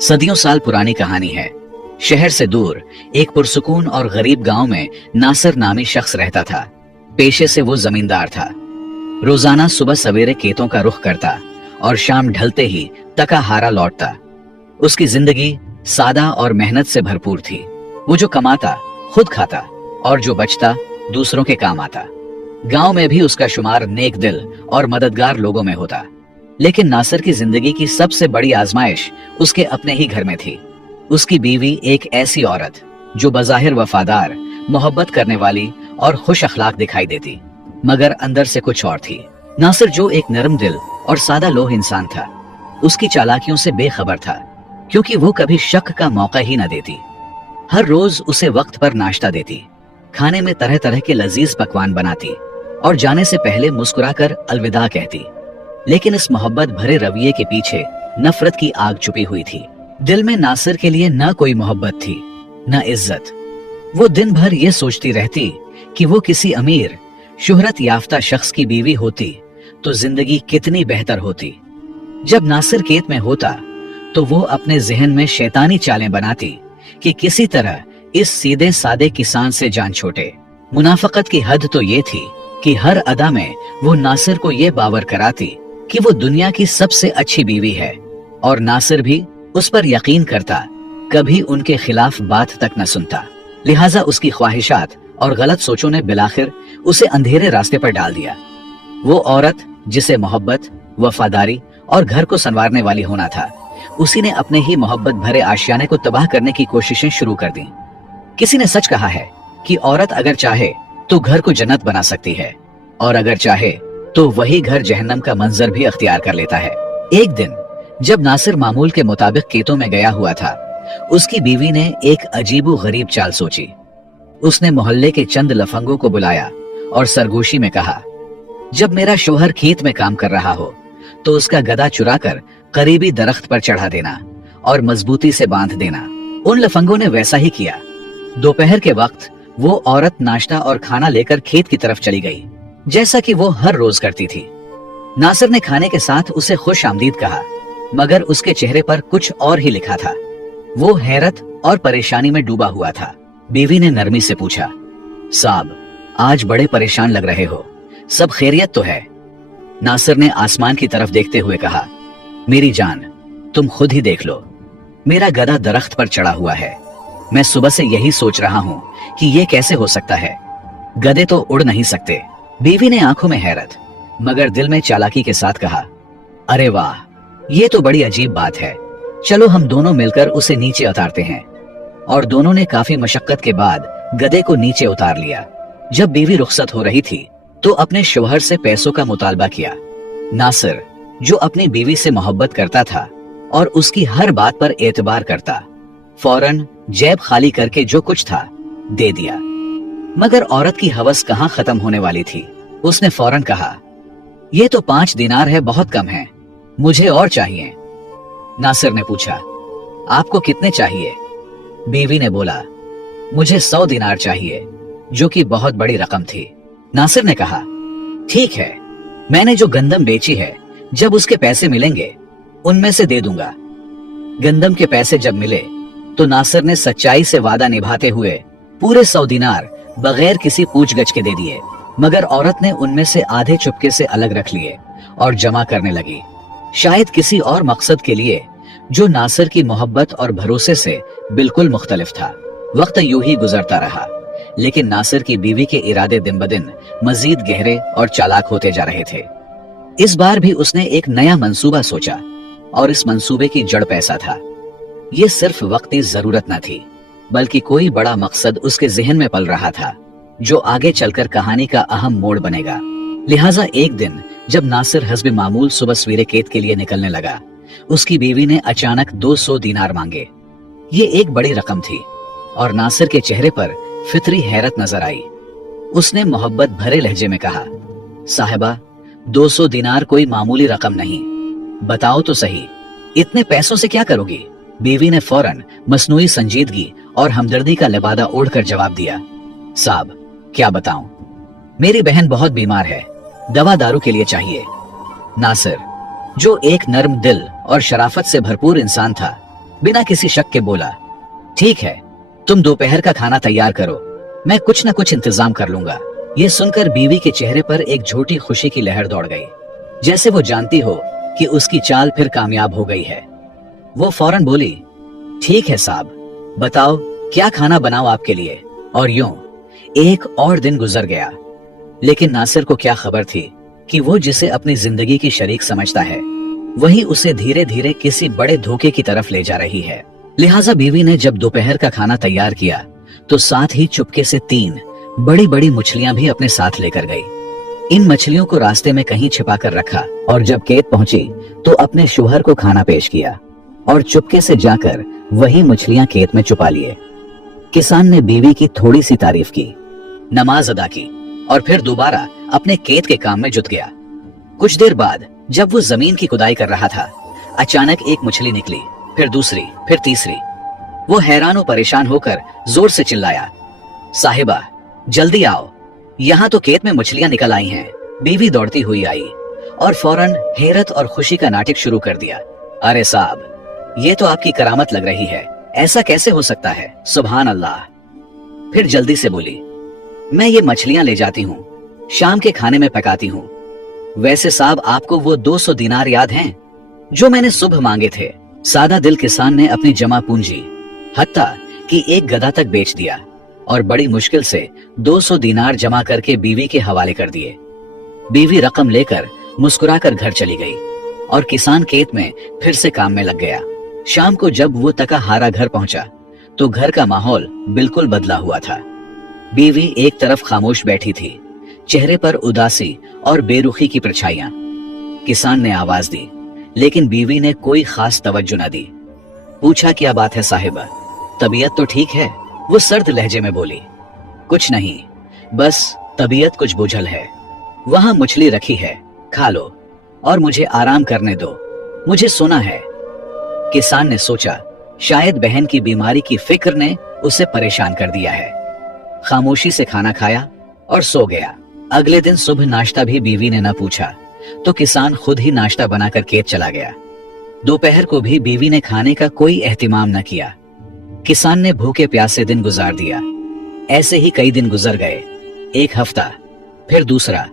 सदियों साल पुरानी कहानी है। शहर से दूर एक पुरसुकून और गरीब गांव में नासिर नामी शख्स रहता था। पेशे से वो जमींदार था। रोजाना सुबह सवेरे खेतों का रुख करता और शाम ढलते ही तका हारा लौटता। उसकी जिंदगी सादा और मेहनत से भरपूर थी। वो जो कमाता खुद खाता और जो बचता दूसरों के काम आता। गांव में भी उसका शुमार नेक दिल और मददगार लोगों में होता। लेकिन नासिर की जिंदगी की सबसे बड़ी आजमाइश उसके अपने ही घर में थी। उसकी बीवी एक ऐसी औरत जो बज़ाहिर वफादार, मोहब्बत करने वाली और खुश अखलाक दिखाई देती, मगर अंदर से कुछ और थी। नासिर जो एक नरम दिल और सादा लोह इंसान था, उसकी चालाकियों से बेखबर था, क्योंकि वो कभी शक का मौका ही न देती। हर रोज उसे वक्त पर नाश्ता देती, खाने में तरह तरह के लजीज पकवान बनाती और जाने से पहले मुस्कुराकर अलविदा कहती। लेकिन इस मोहब्बत भरे रवैये के पीछे नफरत की आग छुपी हुई थी। दिल में नासिर के लिए न कोई मोहब्बत थी, न इज्जत। वो दिन भर ये सोचती रहती कि वो किसी अमीर, शुहरत याफ्ता शख्स की बीवी होती तो जिंदगी कितनी बेहतर होती। जब नासिर खेत में होता तो वो अपने जहन में शैतानी चालें बनाती कि किसी तरह इस सीधे सादे किसान से जान छोटे। मुनाफकत की हद तो ये थी कि हर अदा में वो नासिर को ये बावर कराती कि वो दुनिया की सबसे अच्छी बीवी है, और नासिर भी उस पर यकीन करता, कभी उनके खिलाफ बात तक न सुनता। लिहाजा उसकी ख्वाहिशात और गलत सोचों ने बिलाखिर उसे अंधेरे रास्ते पर डाल दिया। वो औरत जिसे मोहब्बत, वफादारी और घर को संवारने वाली होना था, उसी ने अपने ही मोहब्बत भरे आशियाने को तबाह करने की कोशिशें शुरू कर दी। किसी ने सच कहा है कि औरत अगर चाहे तो घर को जन्नत बना सकती है, और अगर चाहे तो वही घर जहन्नम का मंजर भी अख्तियार कर लेता है। एक दिन जब नासिर मामूल के मुताबिक खेतों में गया हुआ था, उसकी बीवी ने एक अजीबो गरीब चाल सोची। उसने मोहल्ले के चंद लफंगों को बुलाया और सरगोशी में कहा, जब मेरा शोहर खेत में काम कर रहा हो तो उसका गधा चुराकर करीबी दरख्त पर चढ़ा देना और मजबूती से बांध देना। उन लफंगों ने वैसा ही किया। दोपहर के वक्त वो औरत नाश्ता और खाना लेकर खेत की तरफ चली गई, जैसा कि वो हर रोज करती थी। नासिर ने खाने के साथ उसे खुश आमदीद कहा, मगर उसके चेहरे पर कुछ और ही लिखा था। वो हैरत और परेशानी में डूबा हुआ था। बीवी ने नरमी से पूछा, साहब, आज बड़े परेशान लग रहे हो, सब खैरियत तो है? नासिर ने आसमान की तरफ देखते हुए कहा, मेरी जान, तुम खुद ही देख लो, मेरा गधा दरख्त पर चढ़ा हुआ है। मैं सुबह से यही सोच रहा हूँ कि ये कैसे हो सकता है, गधे तो उड़ नहीं सकते। बीवी ने आंखों में हैरत मगर दिल में चालाकी के साथ कहा, अरे वाह, ये तो बड़ी अजीब बात है। चलो हम दोनों मिलकर उसे नीचे उतारते हैं। और दोनों ने काफी मशक्कत के बाद गधे को नीचे उतार लिया। जब बीवी रुखसत हो रही थी तो अपने शौहर से पैसों का मुतालबा किया। नासिर, जो अपनी बीवी से मोहब्बत करता था और उसकी हर बात पर एतबार करता, फौरन जेब खाली करके जो कुछ था दे दिया। मगर औरत की हवस कहाँ खत्म होने वाली थी। उसने फौरन कहा, ये तो 5 दिनार है, बहुत कम है, मुझे और चाहिए। नासिर ने पूछा, आपको कितने चाहिए? बीवी ने बोला, मुझे 100 दिनार चाहिए, जो कि बहुत बड़ी रकम थी। नासिर ने कहा, ठीक है, मैंने जो गंदम बेची है, जब उसके पैसे मिलेंगे उनमें से दे दूंगा। गंदम के पैसे जब मिले तो नासिर ने सच्चाई से वादा निभाते हुए पूरे 100 दिनार बगैर किसी पूछगछ के दे दिए। मगर औरत ने उनमें से आधे चुपके से अलग रख लिए और जमा करने लगी, शायद किसी और मकसद के लिए जो नासिर की मोहब्बत और भरोसे से बिल्कुल मुख्तलिफ था। वक्त यूं ही गुजरता रहा, लेकिन नासिर की बीवी के इरादे दिन ब दिन मजीद गहरे और चालाक होते जा रहे थे। इस बार भी उसने एक नया मंसूबा सोचा, और इस मंसूबे की जड़ पैसा था। ये सिर्फ वक्ती जरूरत न थी, बल्कि कोई बड़ा मकसद उसके जहन में पल रहा था, जो आगे चलकर कहानी का अहम मोड़ बनेगा। लिहाजा एक दिन जब नासिर हस्ब मामूल सुबह सवेरे खेत के लिए निकलने लगा, उसकी बीवी ने अचानक 200 दिनार मांगे। ये एक बड़ी रकम थी और नासिर के चेहरे पर फितरी हैरत नजर आई। उसने मोहब्बत भरे लहजे में कहा, साहिबा, 200 दिनार कोई मामूली रकम नहीं, बताओ तो सही, इतने पैसों से क्या करोगी? बीवी ने फौरन मसनूई संजीदगी और हमदर्दी का लिबादा ओढ़कर जवाब दिया, साहब, क्या बताऊं, मेरी बहन बहुत बीमार है, दवा दारू के लिए चाहिए। नासिर, जो एक नर्म दिल और शराफत से भरपूर इंसान था, बिना किसी शक के बोला, ठीक है, तुम दोपहर का खाना तैयार करो, मैं कुछ न कुछ इंतजाम कर लूंगा। ये सुनकर बीवी के चेहरे पर एक झूठी खुशी की लहर दौड़ गई, जैसे वो जानती हो कि उसकी चाल फिर कामयाब हो गई है। वो फौरन बोली, ठीक है साहब, बताओ क्या खाना बनाओ आपके लिए। और यूं एक और दिन गुजर गया, लेकिन नासिर को क्या खबर थी कि वो जिसे अपनी जिंदगी की शरीक समझता है वही उसे धीरे धीरे किसी बड़े धोखे की तरफ ले जा रही है। लिहाजा बीवी ने जब दोपहर का खाना तैयार किया तो साथ ही चुपके से 3 बड़ी बड़ी मछलियां भी अपने साथ लेकर गई। इन मछलियों को रास्ते में कहीं छिपा कर रखा और जब खेत पहुंची तो अपने शौहर को खाना पेश किया और चुपके से जाकर वही मछलियां खेत में छुपा लिए। किसान ने बीवी की थोड़ी सी तारीफ की, नमाज अदा की और फिर दोबारा अपने खेत के काम में जुट गया। कुछ देर बाद जब वो जमीन की खुदाई कर रहा था, अचानक एक मछली निकली, फिर दूसरी, फिर तीसरी। वो हैरान और परेशान होकर जोर से चिल्लाया, साहिबा जल्दी आओ, यहाँ तो खेत में मछलियां निकल आई हैं। बीवी दौड़ती हुई आई और फौरन हैरत और खुशी का नाटक शुरू कर दिया। अरे साहब, ये तो आपकी करामत लग रही है, ऐसा कैसे हो सकता है, सुभान अल्लाह। फिर जल्दी से बोली, मैं ये मछलियां ले जाती हूँ, शाम के खाने में पकाती हूँ। वैसे साहब, आपको वो 200 दिनार याद हैं जो मैंने सुबह मांगे थे? सादा दिल किसान ने अपनी जमा पूंजी हत्ता कि एक गधा तक बेच दिया और बड़ी मुश्किल से 200 दिनार जमा करके बीवी के हवाले कर दिए। बीवी रकम लेकर मुस्कुराकर घर चली गई और किसान खेत में फिर से काम में लग गया। शाम को जब वो तका हारा घर पहुंचा तो घर का माहौल बिल्कुल बदला हुआ था। बीवी एक तरफ खामोश बैठी थी, चेहरे पर उदासी और बेरुखी की परछाइयां। किसान ने आवाज दी, लेकिन बीवी ने कोई खास तवज्जो न दी। पूछा, क्या बात है साहिबा, तबीयत तो ठीक है? वो सर्द लहजे में बोली, कुछ नहीं, बस तबीयत कुछ बोझल है। वहां मछली रखी है, खा लो और मुझे आराम करने दो, मुझे सोना है। किसान ने सोचा शायद बहन की बीमारी की फिक्र ने उसे परेशान कर दिया है। खामोशी से खाना खाया और सो गया। अगले दिन सुबह नाश्ता भी बीवी ने न पूछा तो किसान खुद ही नाश्ता बनाकर खेत चला गया। दोपहर को भी बीवी ने खाने का कोई एहतिमाम न किया। किसान ने भूखे प्यासे दिन गुजार दिया। ऐसे ही कई दिन गुजर गए, एक हफ्ता, फिर दूसरा,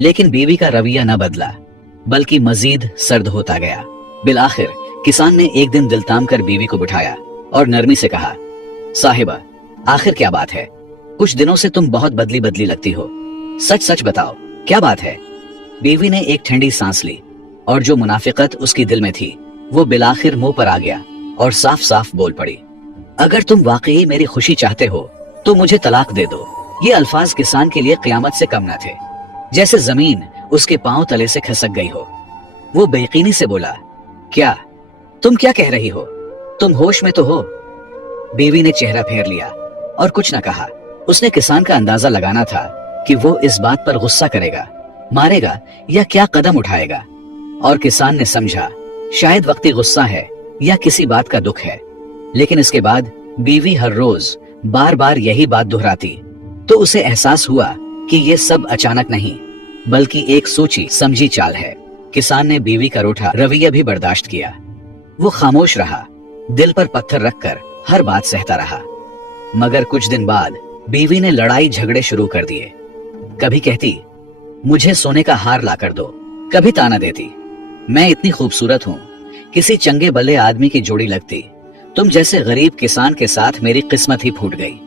लेकिन बीवी का रवैया न बदला बल्कि मजीद सर्द होता गया। बिलाखिर किसान ने एक दिन दिल ताम कर बीवी को बिठाया और नरमी से कहा, साहिबा आखिर क्या बात है? कुछ दिनों से तुम बहुत बदली बदली लगती हो, सच सच बताओ क्या बात है? बीवी ने एक ठंडी सांस ली और जो मुनाफिकत उसकी दिल में थी वो बिलाखिर मुंह पर आ गया और साफ साफ बोल पड़ी, अगर तुम वाकई मेरी खुशी चाहते हो तो मुझे तलाक दे दो। ये अल्फाज किसान के लिए क़यामत से कम न थे, जैसे जमीन उसके पांव तले से खिसक गई हो। वो बेयकीनी से बोला, क्या तुम क्या कह रही हो? तुम होश में तो हो? बीवी ने चेहरा फेर लिया और कुछ न कहा। उसने किसान का अंदाजा लगाना था कि वो इस बात पर गुस्सा करेगा, मारेगा या क्या कदम उठाएगा, और किसान ने समझा शायद वक्ती गुस्सा है या किसी बात का दुख है। लेकिन इसके बाद बीवी हर रोज बार बार यही बात दोहराती तो उसे एहसास हुआ कि ये सब अचानक नहीं बल्कि एक सोची समझी चाल है। किसान ने बीवी का रूठा रवैया भी बर्दाश्त किया। वो खामोश रहा, दिल पर पत्थर रखकर हर बात सहता रहा। मगर कुछ दिन बाद बीवी ने लड़ाई झगड़े शुरू कर दिए। कभी कहती, मुझे सोने का हार ला कर दो, कभी ताना देती, मैं इतनी खूबसूरत हूँ, किसी चंगे भले आदमी की जोड़ी लगती, तुम जैसे गरीब किसान के साथ मेरी किस्मत ही फूट गई।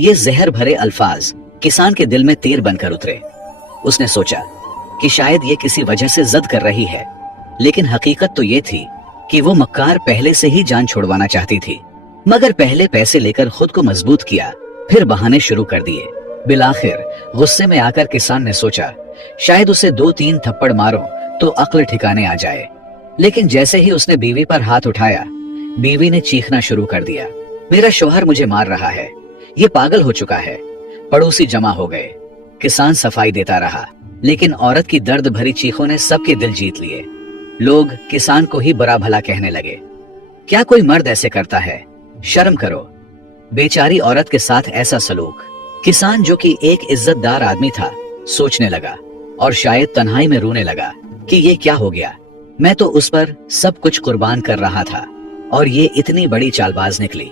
ये जहर भरे अल्फाज किसान के दिल में तीर बनकर उतरे। उसने सोचा कि शायद ये किसी वजह से जिद कर रही है, लेकिन हकीकत तो ये थी कि वो मक्कार पहले से ही जान छोड़वाना चाहती थी। मगर पहले पैसे लेकर खुद को मजबूत किया, फिर बहाने शुरू कर दिए। बिलाखिर गुस्से में आकर किसान ने सोचा शायद उसे 2-3 थप्पड़ मारो तो अक्ल ठिकाने आ जाए। लेकिन जैसे ही उसने बीवी पर हाथ उठाया, बीवी ने चीखना शुरू कर दिया, मेरा शौहर मुझे मार रहा है, ये पागल हो चुका है। पड़ोसी जमा हो गए। किसान सफाई देता रहा, लेकिन औरत की दर्द भरी चीखों ने सबके दिल जीत लिए। लोग किसान को ही बुरा भला कहने लगे, क्या कोई मर्द ऐसे करता है? शर्म करो। बेचारी औरत के साथ ऐसा सलूक। किसान जो कि एक इज्जतदार आदमी था, सोचने लगा और शायद तन्हाई में रोने लगा कि ये क्या हो गया, मैं तो उस पर सब कुछ कुर्बान कर रहा था। और ये इतनी बड़ी चालबाज निकली।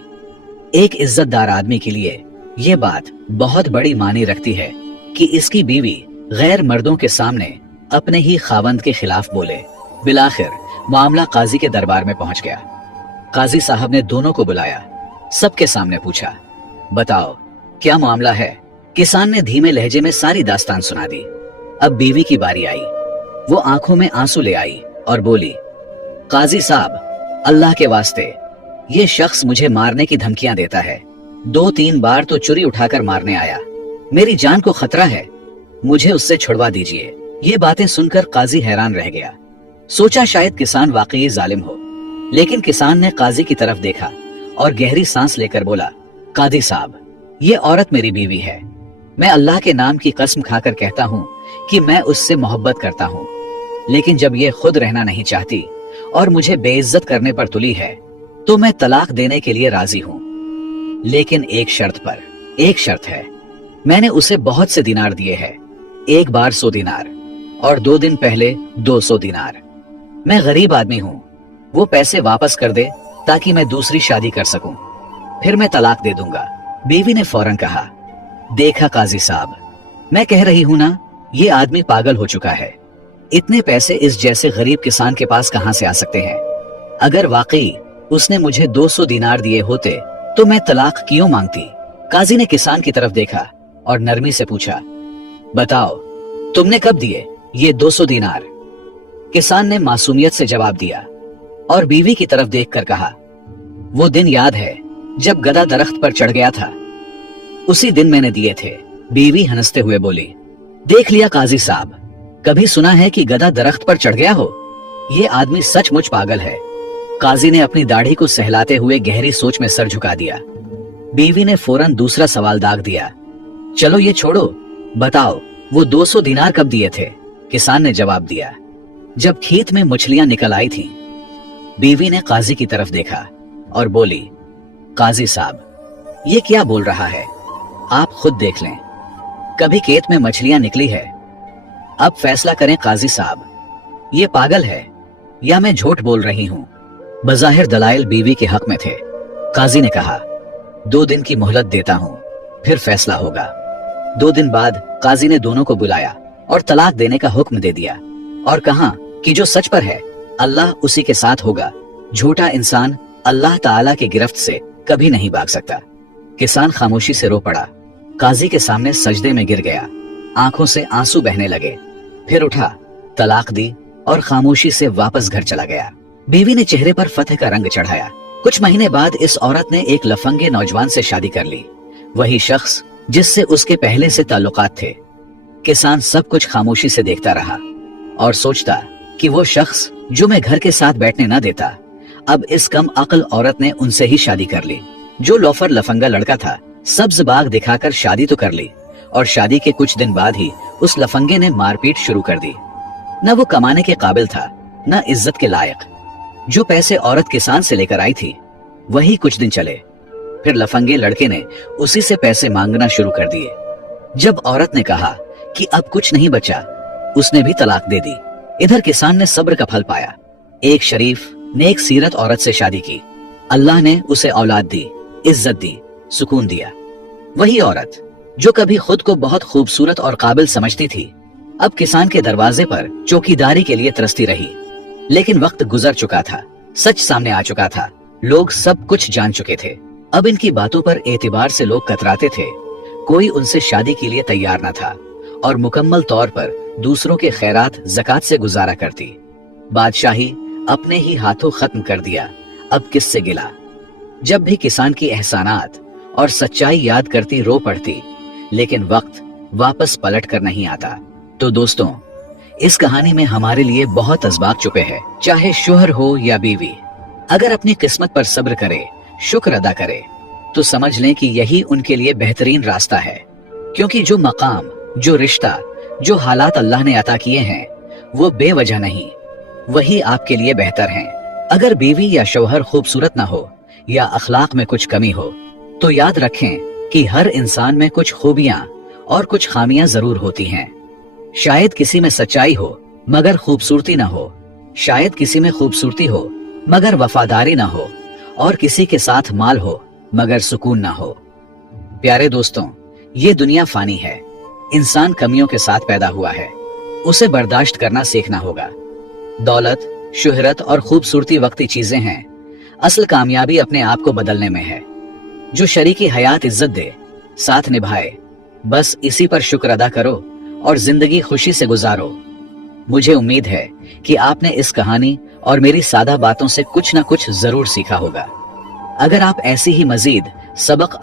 एक इज्जतदार आदमी के लिए ये बात बहुत बड़ी मानी रखती है कि इसकी बीवी गैर मर्दों के सामने अपने ही खावंद के खिलाफ बोले। बिलाखिर मामला काजी के दरबार में पहुंच गया। काजी साहब ने दोनों को बुलाया, सबके सामने पूछा, बताओ क्या मामला है। किसान ने धीमे लहजे में सारी दास्तान सुना दी। अब बीवी की बारी आई। वो आंखों में आंसू ले आई और बोली, काजी साहब, अल्लाह के वास्ते ये शख्स मुझे मारने की धमकियां देता है। 2-3 बार तो चुरी उठाकर मारने आया। मेरी जान को खतरा है, मुझे उससे छुड़वा दीजिए। ये बातें सुनकर काजी हैरान रह गया। सोचा शायद किसान वाकई जालिम हो, लेकिन किसान ने काजी की तरफ देखा और गहरी सांस लेकर बोला, कादी साहब, ये औरत मेरी बीवी है। मैं अल्लाह के नाम की कसम खाकर कहता हूँ कि मैं उससे मोहब्बत करता हूँ, लेकिन जब ये खुद रहना नहीं चाहती और मुझे बेइज्जत करने पर तुली है तो मैं तलाक देने के लिए राजी हूँ, लेकिन एक शर्त पर। एक शर्त है, मैंने उसे बहुत से दिनार दिए हैं, एक बार 100 दिनार और 2 दिन पहले 200 दिनार। मैं गरीब आदमी हूँ, वो पैसे वापस कर दे ताकि मैं दूसरी शादी कर सकूं, फिर मैं तलाक दे दूंगा। बीवी ने फौरन कहा, देखा काजी साहब, मैं कह रही हूं ना, ये आदमी पागल हो चुका है। इतने पैसे इस जैसे गरीब किसान के पास कहां से आ सकते हैं। अगर वाकई उसने मुझे 200 दिनार दिए होते तो मैं तलाक क्यों मांगती। काजी ने किसान की तरफ देखा और नरमी से पूछा, बताओ तुमने कब दिए ये 200 दिनार। किसान ने मासूमियत से जवाब दिया और बीवी की तरफ देखकर कहा, वो दिन याद है जब गधा दरख्त पर चढ़ गया था, उसी दिन मैंने दिए थे। बीवी हंसते हुए बोली, देख लिया काजी साहब, कभी सुना है कि गधा दरख्त पर चढ़ गया हो। ये आदमी सचमुच पागल है। काजी ने अपनी दाढ़ी को सहलाते हुए गहरी सोच में सर झुका दिया। बीवी ने फौरन दूसरा सवाल दाग दिया, चलो ये छोड़ो, बताओ वो 200 दिनार कब दिए थे। किसान ने जवाब दिया, जब खेत में मछलियां निकल आई थी। बीवी ने काजी की तरफ देखा और बोली, काजी साहब, ये क्या बोल रहा है, आप खुद देख लें, कभी खेत में मछलियां निकली है। अब फैसला करें काजी साहब, ये पागल है या मैं झूठ बोल रही हूं। बज़ाहिर दलाइल बीवी के हक में थे। काजी ने कहा, 2 दिन की मोहलत देता हूं, फिर फैसला होगा। 2 दिन बाद काजी ने दोनों को बुलाया और तलाक देने का हुक्म दे दिया और कहा कि जो सच पर है अल्लाह उसी के साथ होगा। झूठा इंसान अल्लाह ताला के गिरफ्त से कभी नहीं भाग सकता। किसान खामोशी से रो पड़ा, काजी के सामने सजदे में गिर गया, आंखों से आंसू बहने लगे। फिर उठा, तलाक दी और खामोशी से वापस घर चला गया। बीवी ने चेहरे पर फतह का रंग चढ़ाया। कुछ महीने बाद इस औरत ने एक लफंगे नौजवान से शादी कर ली, वही शख्स जिससे उसके पहले से ताल्लुकात थे। किसान सब कुछ खामोशी से देखता रहा और सोचता कि वो शख्स जो मैं घर के साथ बैठने न देता, अब इस कम अक्ल औरत ने उनसे ही शादी कर ली। जो लोफर लफंगा लड़का था, सब्ज बाग दिखाकर शादी तो कर ली और शादी के कुछ दिन बाद ही उस लफंगे ने मारपीट शुरू कर दी। न वो कमाने के काबिल था, न इज्जत के लायक। जो पैसे औरत किसान से लेकर आई थी वही कुछ दिन चले, फिर लफंगे लड़के ने उसी से पैसे मांगना शुरू कर दिए। जब औरत ने कहा कि अब कुछ नहीं बचा, उसने भी तलाक दे दी। इधर किसान ने सब्र का फल पाया। एक शरीफ नेक सीरत औरत से शादी की, अल्लाह ने उसे औलाद दी, इज्जत दी, सुकून दिया। वही औरत जो कभी खुद को बहुत खूबसूरत और काबिल समझती थी, अब किसान के दरवाजे पर चौकीदारी के लिए तरसती रही। लेकिन वक्त गुजर चुका था, सच सामने आ चुका था, लोग सब कुछ जान चुके थे। अब इनकी बातों पर एतबार से लोग कतराते थे। कोई उनसे शादी के लिए तैयार न था और मुकम्मल तौर पर दूसरों के खैरात ज़कात से गुजारा करती। बादशाही अपने ही हाथों खत्म कर दिया, अब किससे गिला। जब भी किसान की एहसानात और सच्चाई याद करती रो पड़ती, लेकिन वक्त वापस पलट कर नहीं आता। तो दोस्तों, इस कहानी में हमारे लिए बहुत असबाब छुपे हैं, चाहे शोहर हो या बीवी। अगर अपनी किस्मत पर सब्र करे, शुक्र अदा करे, तो समझ लें कि यही उनके लिए बेहतरीन रास्ता है। क्योंकि जो मकाम, जो रिश्ता, जो हालात अल्लाह ने अता किए हैं, वो बेवजह नहीं, वही आपके लिए बेहतर हैं। अगर बीवी या शौहर खूबसूरत ना हो या अखलाक में कुछ कमी हो, तो याद रखें कि हर इंसान में कुछ खूबियां और कुछ खामियां जरूर होती हैं। शायद किसी में सच्चाई हो मगर खूबसूरती ना हो, शायद किसी में खूबसूरती हो मगर वफादारी ना हो, और किसी के साथ माल हो मगर सुकून ना हो। प्यारे दोस्तों, ये दुनिया फानी है। इंसान कमियों के साथ पैदा हुआ है, उसे बर्दाश्त करना सीखना होगा। दौलत, शोहरत और खूबसूरती वक्ती चीजें हैं, असल कामयाबी अपने आप को बदलने में है। जो शरीकी हयात इज्जत दे, साथ निभाए, बस इसी पर शुक्र अदा करो और जिंदगी खुशी से गुजारो। मुझे उम्मीद है कि आपने इस कहानी और मेरी सादा बातों से कुछ ना कुछ जरूर सीखा होगा। अगर आप ऐसी ही मजीद सबक